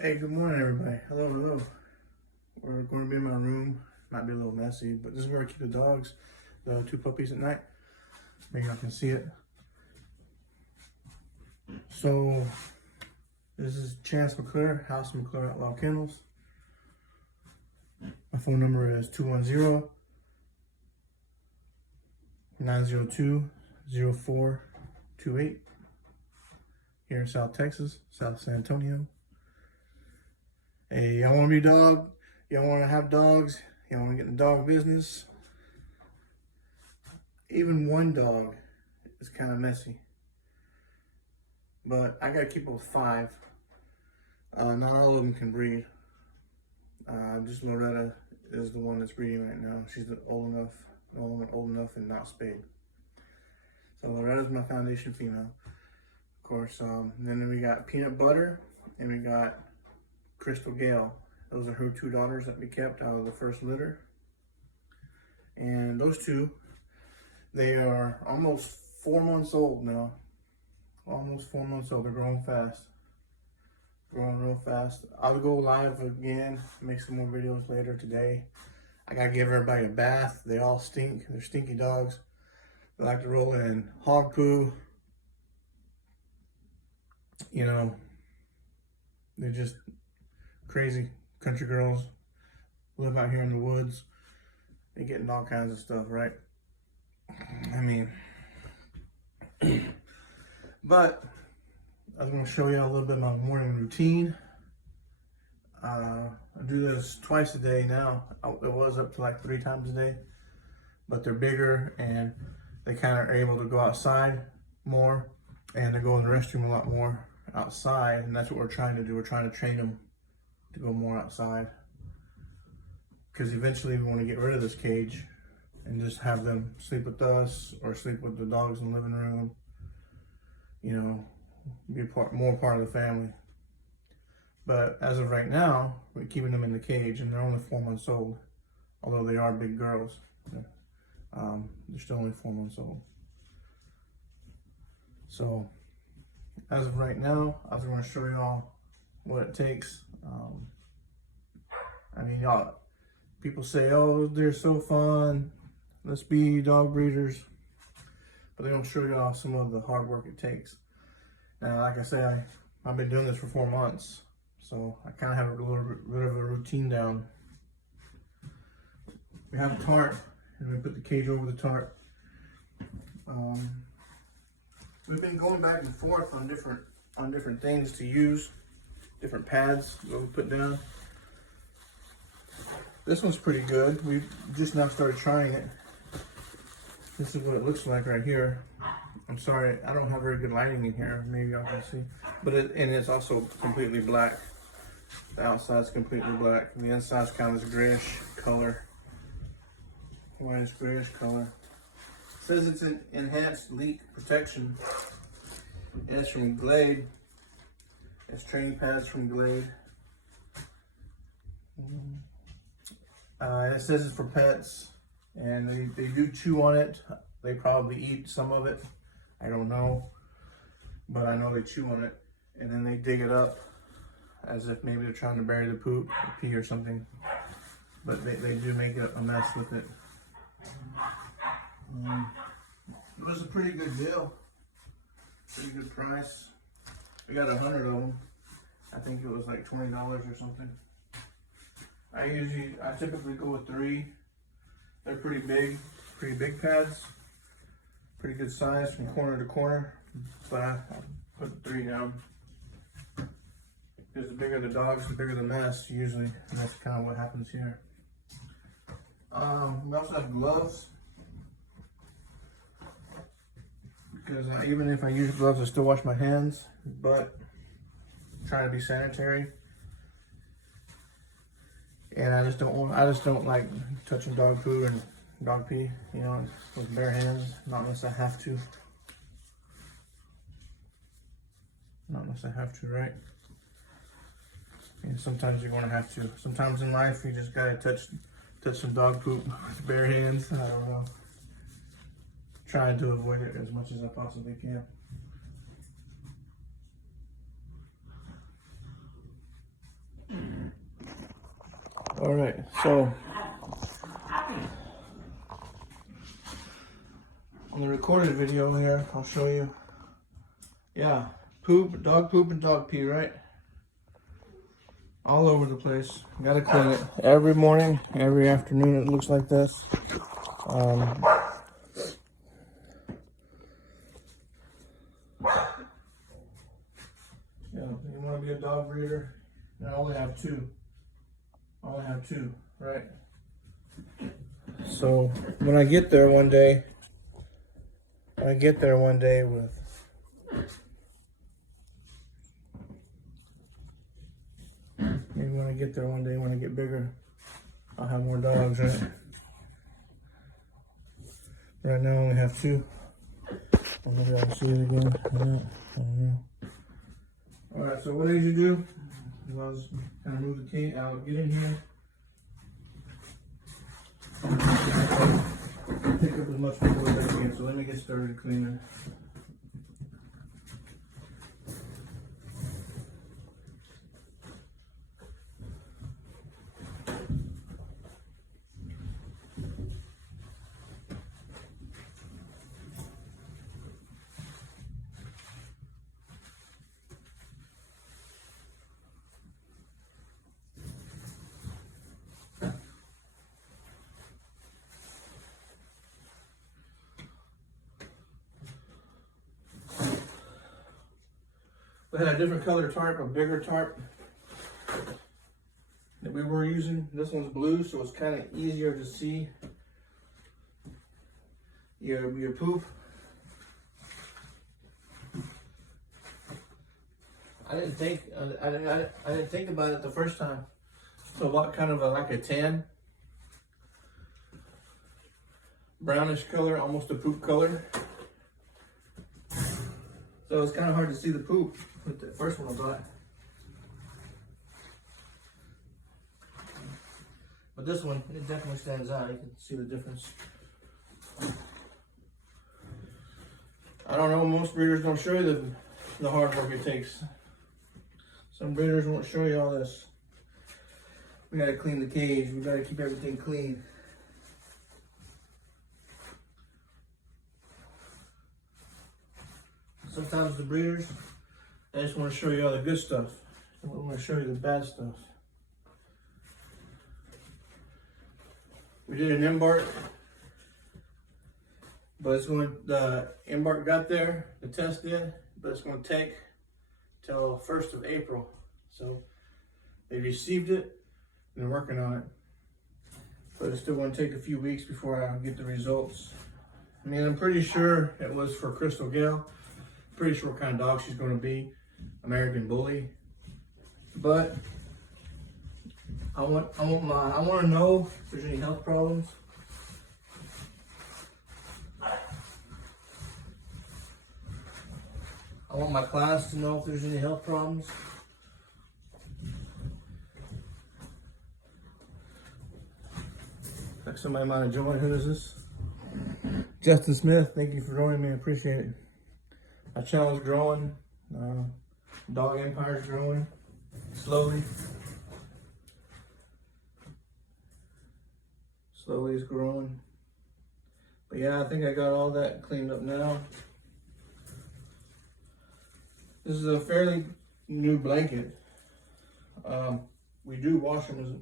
Hey, good morning, everybody. Hello, hello. We're going to be in my room. Might be a little messy, but this is where I keep the dogs, the two puppies at night. Maybe y'all can see it. So, this is Chance McClure, House McClure Outlaw Kennels. My phone number is 210-902-0428 here in South Texas, South San Antonio. Hey, y'all want to be a dog? Y'all want to have dogs? Y'all want to get in the dog business? Even one dog is kind of messy. But I got to keep up with 5. Not all of them can breed. Just Loretta is the one that's breeding right now. She's old enough and not spayed. So Loretta's my foundation female. Of course, then we got Peanut Butter and we got Crystal Gale. Those are her 2 daughters that we kept out of the first litter. And those 2, they are almost 4 months old now. Almost 4 months old. They're growing fast. Growing real fast. I'll go live again, make some more videos later today. I gotta give everybody a bath. They all stink. They're stinky dogs. They like to roll in hog poo. You know, they're just crazy country girls. Live out here in the woods. They're getting all kinds of stuff, right? I mean, but I was going to show you a little bit of my morning routine. I do this twice a day now. It was up to like 3 times a day, but they're bigger and they kind of are able to go outside more, and they go in the restroom a lot more outside, and that's what we're trying to do. We're trying to train them to go more outside, because eventually we want to get rid of this cage and just have them sleep with us or sleep with the dogs in the living room, you know, be more part of the family. But as of right now, we're keeping them in the cage, and they're only 4 months old, although they are big girls. They're still only 4 months old. So as of right now, I was going to show you all what it takes. I mean, y'all, people say, oh, they're so fun, let's be dog breeders, but they don't show you all some of the hard work it takes. Now, like I say, I've been doing this for 4 months, so I kind of have a little bit of a routine down. We have a tarp, and we put the cage over the tarp. We've been going back and forth on different things to use, different pads that we put down. This one's pretty good. We just now started trying it. This is what it looks like right here. I'm sorry, I don't have very good lighting in here. Maybe y'all can see. But it's also completely black. The outside's completely black. And the inside's kind of this grayish color. Whitish grayish color. It says it's an enhanced leak protection. And it's from Glade. It's training pads from Glade. It says it's for pets, and they do chew on it. They probably eat some of it. I don't know, but I know they chew on it, and then they dig it up as if maybe they're trying to bury the poop or pee or something. But they do make a mess with it. It was a pretty good deal, pretty good price. We got 100 of them. I think it was like $20 or something. I typically go with 3. They're pretty big pads, pretty good size from corner to corner, but I put 3 down. Because the bigger the dogs, the bigger the mess usually, and that's kind of what happens here. We also have gloves, because even if I use gloves, I still wash my hands, but I'm trying to be sanitary. And I just don't like touching dog poo and dog pee, you know, with bare hands, not unless I have to. Not unless I have to, right? And sometimes you're gonna have to. Sometimes in life, you just gotta touch some dog poop with bare hands. I don't know. Trying to avoid it as much as I possibly can. All right, so on the recorded video here, I'll show you. Yeah, poop, dog poop and dog pee, right? All over the place. Gotta clean it every morning, every afternoon. It looks like this. Yeah, you want to be a dog breeder? I only have two. I only have two, right? So when I get there one day, with maybe when I get there one day, when I get bigger, I'll have more dogs, right? Right now I only have two. Maybe I'll see it again. I don't know. Alright, so what I usually do is I'll just kind of move the cane out, get in here. Pick up as much food as I can, so let me get started cleaning. We had a different color tarp, a bigger tarp that we were using. This one's blue, so it's kind of easier to see your poop. I didn't think about it the first time. So what kind of like a tan, brownish color, almost a poop color. So it's kind of hard to see the poop with the first one I bought. But this one, it definitely stands out. You can see the difference. I don't know, most breeders don't show you the hard work it takes. Some breeders won't show you all this. We gotta clean the cage. We gotta keep everything clean. Sometimes the breeders, I just want to show you all the good stuff. I don't want to show you the bad stuff. We did an embark, but it's going. The embark got there, the test did, but it's going to take till 1st of April. So they received it and they're working on it, but it's still going to take a few weeks before I get the results. I mean, I'm pretty sure it was for Crystal Gayle. Pretty sure what kind of dog she's going to be, American Bully. But I want to know if there's any health problems. I want my class to know if there's any health problems. Like somebody might have joined. Who is this? Justin Smith. Thank you for joining me. I appreciate it. My channel's growing. Dog Empire's growing slowly. Slowly it's growing. But yeah, I think I got all that cleaned up now. This is a fairly new blanket. We do wash them as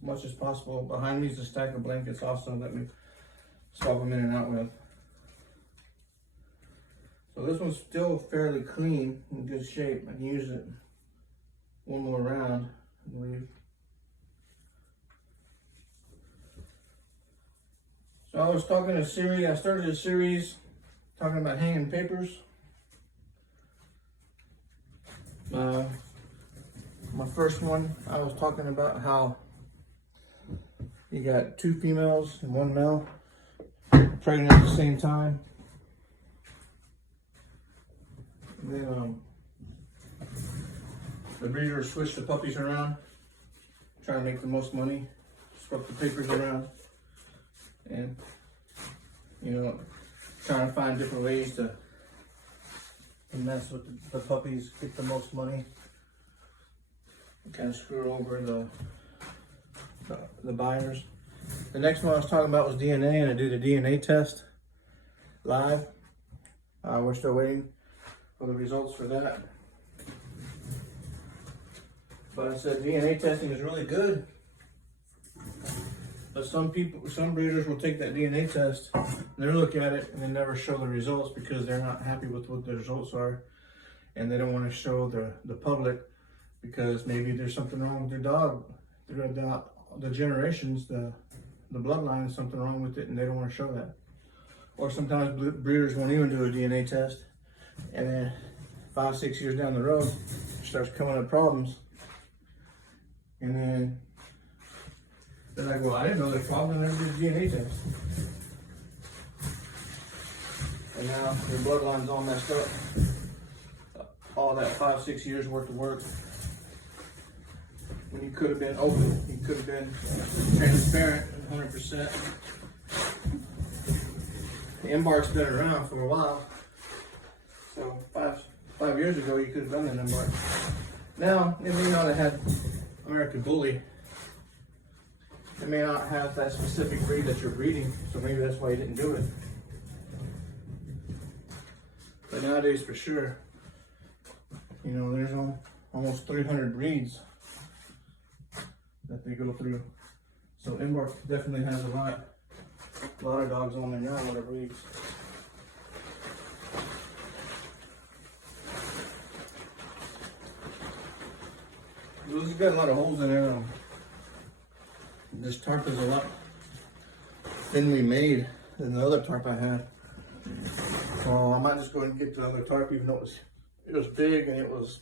much as possible. Behind me is a stack of blankets also that we swap them in and out with. So this one's still fairly clean, in good shape. I can use it one more round, I believe. So I was talking to Siri. I started a series talking about hanging papers. My first one, I was talking about how you got 2 females and 1 male pregnant at the same time. And then the breeder switched the puppies around, trying to make the most money, swap the papers around, and trying to find different ways to mess with the puppies, get the most money, and kind of screw over the buyers. The next one I was talking about was DNA, and I did a DNA test live. We're still waiting for the results for that. But I said DNA testing is really good. But some breeders will take that DNA test and they look at it and they never show the results because they're not happy with what the results are, and they don't want to show the public because maybe there's something wrong with their dog. The generations, the bloodline is something wrong with it, and they don't want to show that. Or sometimes breeders won't even do a DNA test, and then 5-6 years down the road, it starts coming up problems, and then they're like, well, I didn't know there's problems, I never did a DNA test. And now their bloodline's all messed up. All that 5-6 years worth of work. When you could have been open, you could have been transparent 100%. The Embark's been around for a while. So five years ago, you could have done an Embark. Now, it may not have had American Bully. It may not have that specific breed that you're breeding, so maybe that's why you didn't do it. But nowadays, for sure, you know, there's almost 300 breeds that they go through. So Embark definitely has a lot of dogs on there now, a lot of breeds. This has got a lot of holes in there. This tarp is a lot thinly made than the other tarp I had. So I might just go ahead and get the other tarp, even though it was big and it was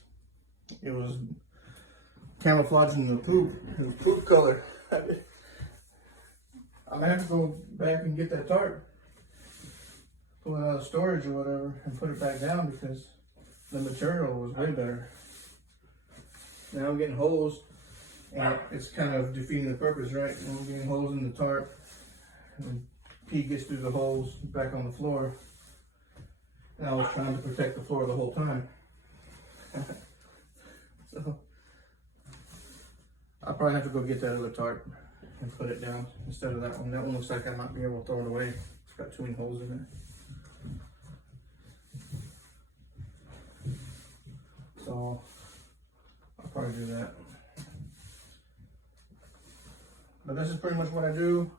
camouflaging the poop. It was poop color. I'm gonna have to go back and get that tarp, pull it out of storage or whatever, and put it back down because the material was way better. Now I'm getting holes, and it's kind of defeating the purpose, right? I'm getting holes in the tarp, and pee gets through the holes back on the floor. And I was trying to protect the floor the whole time. So I'll probably have to go get that other tarp and put it down instead of that one. That one looks like I might be able to throw it away. It's got too many holes in it. So I'll probably do that. But this is pretty much what I do.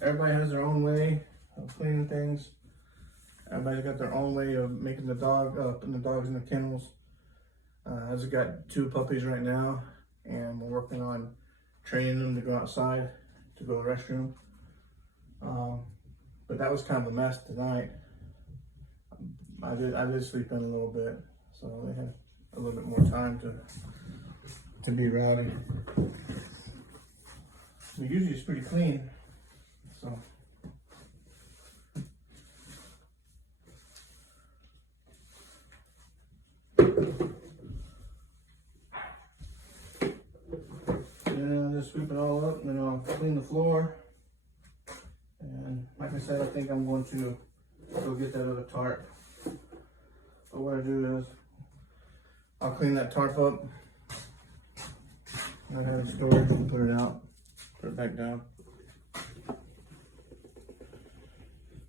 Everybody has their own way of cleaning things. Everybody's got their own way of making the dog up and the dogs in the kennels. I just got 2 puppies right now, and we're working on training them to go outside, to go to the restroom. But that was kind of a mess tonight. I did sleep in a little bit, so they had a little bit more time to be rowdy. But usually it's pretty clean, so. And just sweep it all up, and then I'll clean the floor. And like I said, I think I'm going to go get that other tarp. But what I do is I'll clean that tarp up. I have it in storage and put it out, put it back down.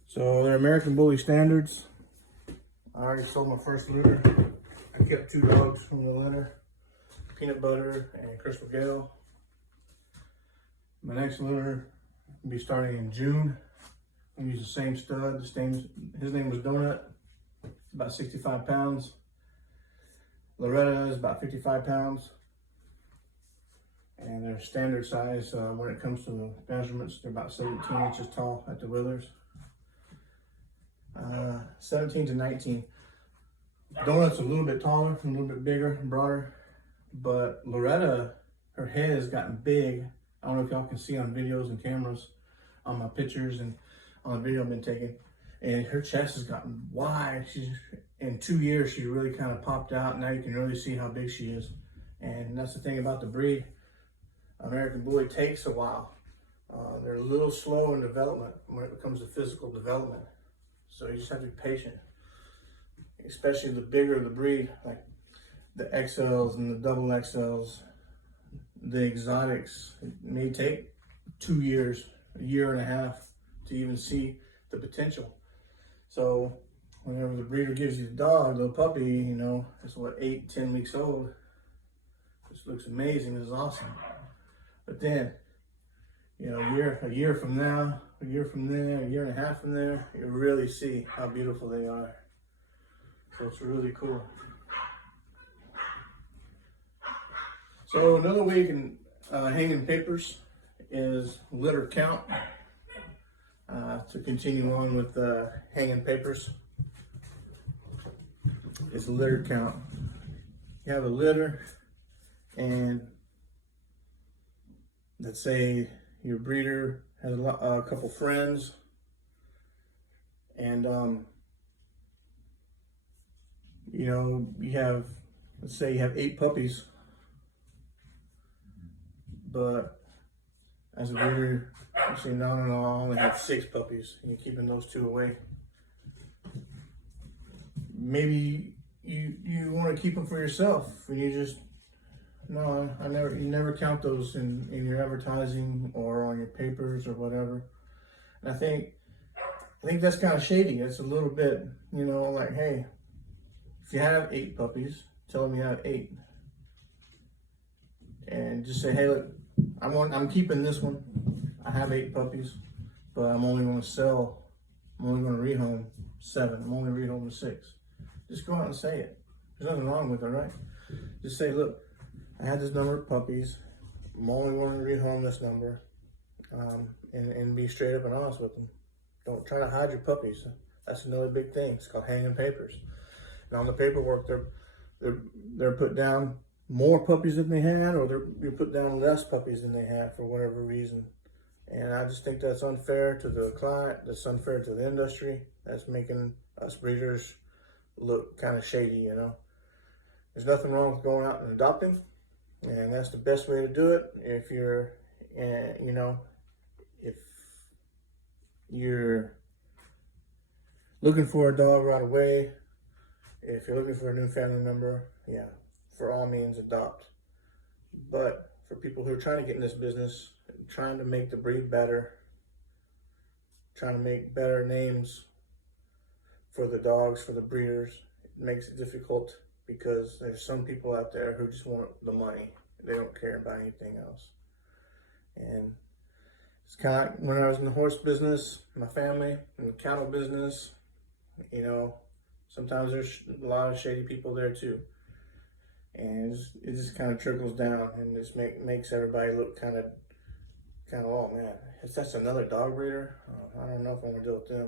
So they're American Bully standards. I already sold my first litter. I kept 2 dogs from the litter, Peanut Butter and Crystal Gale. My next litter will be starting in June. I'm use the same stud. His name was Donut. It's about 65 pounds. Loretta is about 55 pounds. And they're standard size when it comes to the measurements. They're about 17 inches tall at the withers. 17 to 19. Donut's a little bit taller, a little bit bigger and broader. But Loretta, her head has gotten big. I don't know if y'all can see on videos and cameras, on my pictures and on the video I've been taking. And her chest has gotten wide. In 2 years, she really kind of popped out. Now you can really see how big she is. And that's the thing about the breed. American Bully takes a while. They're a little slow in development when it comes to physical development. So you just have to be patient. Especially the bigger the breed, like the XLs and the double XLs, the exotics. It may take 2 years, a year and a half to even see the potential. So whenever the breeder gives you the dog, the puppy, you know, it's what, 8, 10 weeks old. This looks amazing. This is awesome. But then, you know, a year from now, a year from there, a year and a half from there, you really see how beautiful they are. So it's really cool. So another way you can hang in papers is litter count. To continue on with hanging papers is litter count. You have a litter, and let's say your breeder has a couple friends, and you know, let's say you have 8 puppies, but as a breeder, you say, no, I only have 6 puppies, and you're keeping those 2 away. Maybe you want to keep them for yourself, and you just, no, you never count those in your advertising or on your papers or whatever. And I think that's kind of shady. It's a little bit, you know, like, hey, if you have 8 puppies, tell them you have 8. And just say, hey, look, I'm keeping this one. I have 8 puppies, but I'm only going to rehome 7. I'm only rehoming 6. Just go out and say it. There's nothing wrong with it, right? Just say, look, I had this number of puppies. I'm only going to rehome this number, and be straight up and honest with them. Don't try to hide your puppies. That's another big thing. It's called hanging papers. And on the paperwork, they're put down more puppies than they had, or you put down less puppies than they had for whatever reason. And I just think that's unfair to the client. That's unfair to the industry. That's making us breeders look kind of shady, you know. There's nothing wrong with going out and adopting, and that's the best way to do it. If you're, you know, if you're looking for a dog right away, if you're looking for a new family member, yeah, for all means adopt. But for people who are trying to get in this business, trying to make the breed better, trying to make better names for the dogs, for the breeders, it makes it difficult because there's some people out there who just want the money. They don't care about anything else. And it's kind of like when I was in the horse business, my family, in the cattle business, you know, sometimes there's a lot of shady people there too. And it just kind of trickles down, and just makes everybody look kind of, oh man, that's another dog breeder. I don't know if I want to deal with them.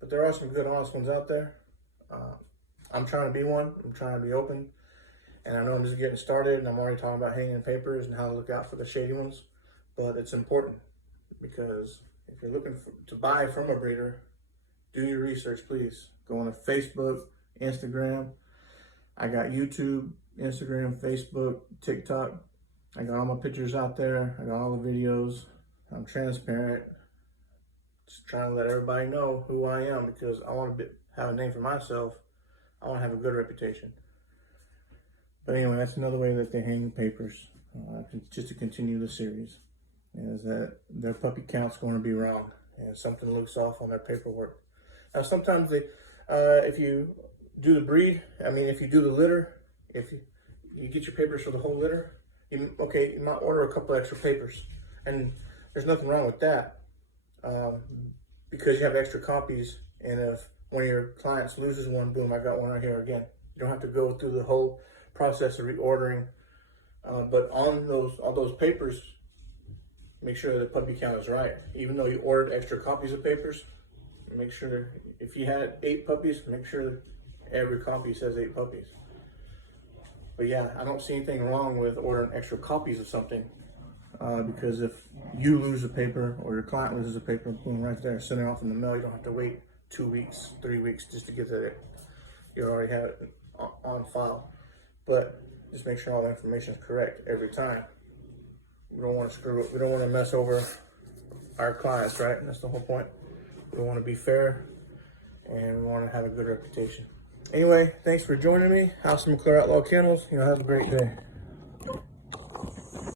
But there are some good, honest ones out there. I'm trying to be one. I'm trying to be open. And I know I'm just getting started, and I'm already talking about hanging papers and how to look out for the shady ones. But it's important, because if you're looking to buy from a breeder, do your research, please. Go on to Facebook, Instagram. I got YouTube, Instagram, Facebook, TikTok. I got all my pictures out there. I got all the videos. I'm transparent. Just trying to let everybody know who I am, because I want to have a name for myself. I want to have a good reputation. But anyway, that's another way that they hang papers, just to continue the series, is that their puppy count's going to be wrong, and something looks off on their paperwork. Now, sometimes they, if you do the breed, if you do the litter, if you get your papers for the whole litter, you might order a couple extra papers, and there's nothing wrong with that, because you have extra copies, and if one of your clients loses one, boom, I got one right here again. You don't have to go through the whole process of reordering, but on all those papers, make sure the puppy count is right. Even though you ordered extra copies of papers, make sure if you had 8 puppies, make sure every copy says 8 puppies. But yeah, I don't see anything wrong with ordering extra copies of something, because if you lose a paper or your client loses a paper, boom, right there, send it off in the mail. You don't have to wait 2 weeks, 3 weeks just to get it. You already have it on file. But just make sure all the information is correct every time. We don't want to screw up. We don't want to mess over our clients, right? And that's the whole point. We want to be fair, and we want to have a good reputation. Anyway, thanks for joining me. House of McClure Outlaw Kennels. Have a great day.